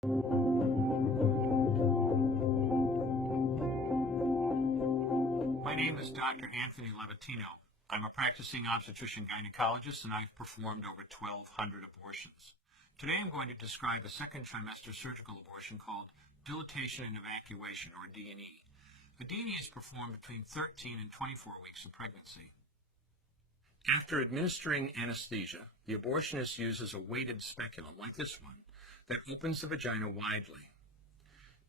My name is Dr. Anthony Levatino. I'm a practicing obstetrician-gynecologist, and I've performed over 1,200 abortions. Today I'm going to describe a second trimester surgical abortion called dilatation and evacuation, or D&E. A D&E is performed between 13 and 24 weeks of pregnancy. After administering anesthesia, the abortionist uses a weighted speculum, like this one, that opens the vagina widely.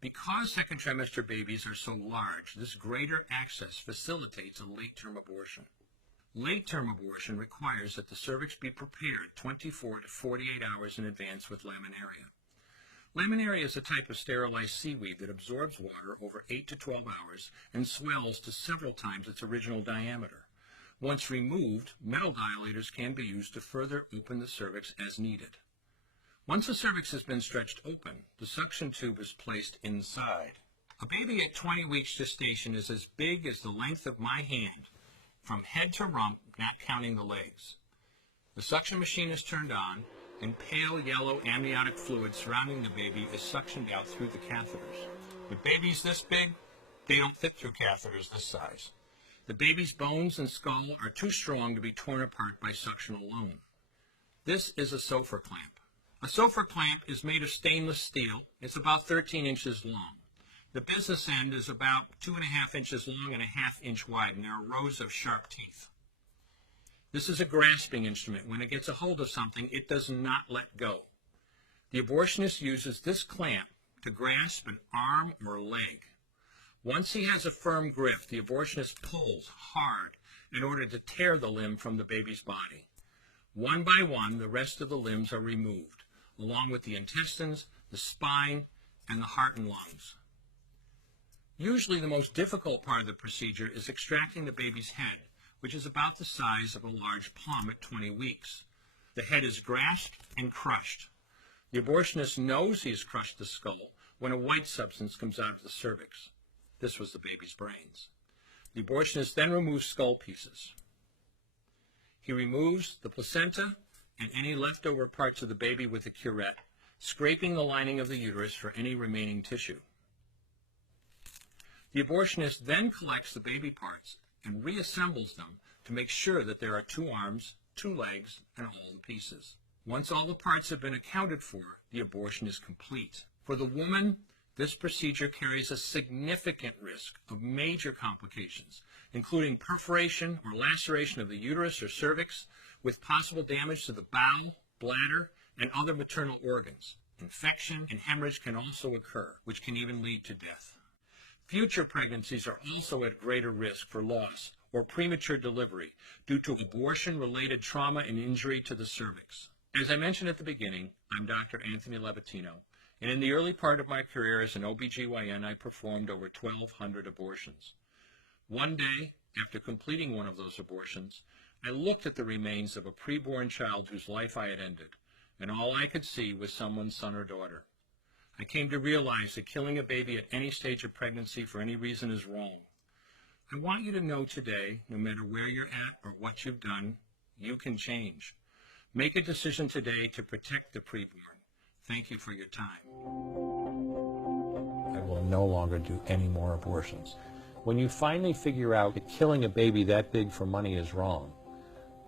Because second trimester babies are so large, this greater access facilitates a late-term abortion. Late-term abortion requires that the cervix be prepared 24 to 48 hours in advance with laminaria. Laminaria is a type of sterilized seaweed that absorbs water over 8 to 12 hours and swells to several times its original diameter. Once removed, metal dilators can be used to further open the cervix as needed. Once the cervix has been stretched open, the suction tube is placed inside. A baby at 20 weeks gestation is as big as the length of my hand, from head to rump, not counting the legs. The suction machine is turned on, and pale yellow amniotic fluid surrounding the baby is suctioned out through the catheters. With babies this big, they don't fit through catheters this size. The baby's bones and skull are too strong to be torn apart by suction alone. This is a Sofer clamp. A Sofer clamp is made of stainless steel. It's about 13 inches long. The business end is about 2.5 inches long and 1/2 inch wide, and there are rows of sharp teeth. This is a grasping instrument. When it gets a hold of something, it does not let go. The abortionist uses this clamp to grasp an arm or leg. Once he has a firm grip, the abortionist pulls hard in order to tear the limb from the baby's body. One by one, the rest of the limbs are removed, along with the intestines, the spine, and the heart and lungs. Usually the most difficult part of the procedure is extracting the baby's head, which is about the size of a large plum at 20 weeks. The head is grasped and crushed. The abortionist knows he has crushed the skull when a white substance comes out of the cervix. This was the baby's brains. The abortionist then removes skull pieces. He removes the placenta and any leftover parts of the baby with a curette, scraping the lining of the uterus for any remaining tissue. The abortionist then collects the baby parts and reassembles them to make sure that there are 2 arms, 2 legs, and all the pieces. Once all the parts have been accounted for, the abortion is complete. For the woman, this procedure carries a significant risk of major complications, including perforation or laceration of the uterus or cervix, with possible damage to the bowel, bladder, and other maternal organs. Infection and hemorrhage can also occur, which can even lead to death. Future pregnancies are also at greater risk for loss or premature delivery due to abortion-related trauma and injury to the cervix. As I mentioned at the beginning, I'm Dr. Anthony Levatino, and in the early part of my career as an OBGYN, I performed over 1,200 abortions. One day, after completing one of those abortions, I looked at the remains of a preborn child whose life I had ended, and all I could see was someone's son or daughter. I came to realize that killing a baby at any stage of pregnancy for any reason is wrong. I want you to know today, no matter where you're at or what you've done, you can change. Make a decision today to protect the preborn. Thank you for your time. I will no longer do any more abortions. When you finally figure out that killing a baby that big for money is wrong,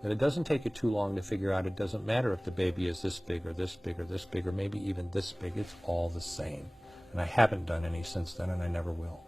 that it doesn't take you too long to figure out it doesn't matter if the baby is this big or this big or this big or maybe even this big, it's all the same. And I haven't done any since then, and I never will.